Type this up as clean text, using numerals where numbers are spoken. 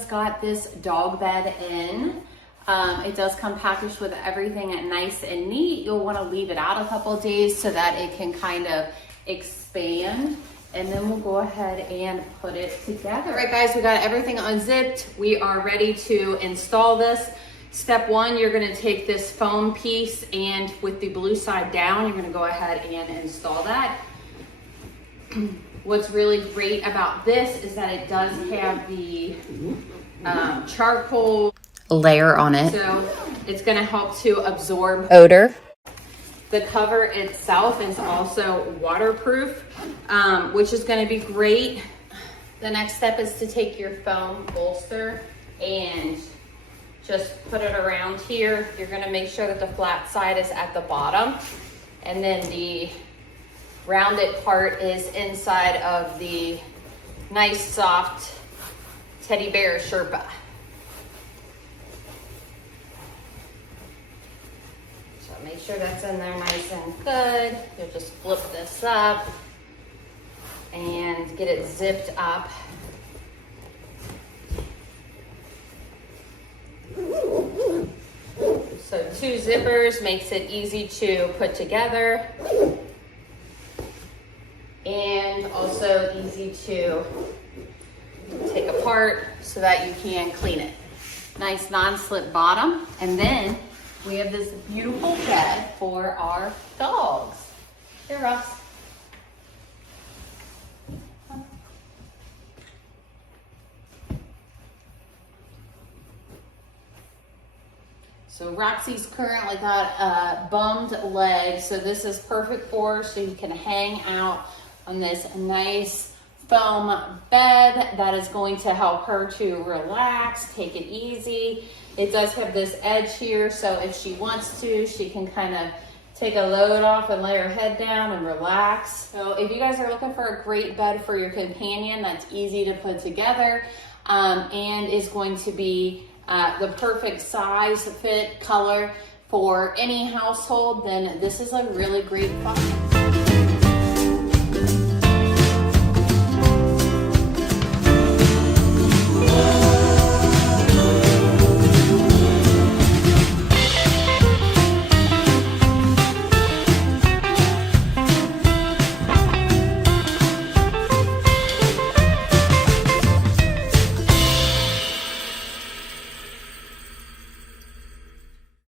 just got this dog bed in. It does come packaged with everything nice and neat. You'll want to leave it out a couple of days so that it can kind of expand. And then we'll go ahead and put it together. All right, guys, we got everything unzipped. We are ready to install this. Step one, you're gonna take this foam piece and with the blue side down, you're gonna go ahead and install that. What's really great about this is that it does have the charcoal layer on it. So it's gonna help to absorb odor. The cover itself is also waterproof, which is gonna be great. The next step is to take your foam bolster and just put it around here. You're gonna make sure that the flat side is at the bottom, and then the rounded part is inside of the nice soft teddy bear Sherpa. So make sure that's in there nice and good. You'll just flip this up and get it zipped up. So 2 zippers makes it easy to put together and also easy to take apart so that you can clean it. Nice non-slip bottom. And then we have this beautiful bed for our dogs. Here, Ross. So Roxy's currently got a bummed leg, so this is perfect for her, so you can hang out on this nice foam bed that is going to help her to relax, take it easy. It does have this edge here, so if she wants to, she can kind of take a load off and lay her head down and relax. So if you guys are looking for a great bed for your companion that's easy to put together and is going to be the perfect size, fit, color for any household, then this is a really great find.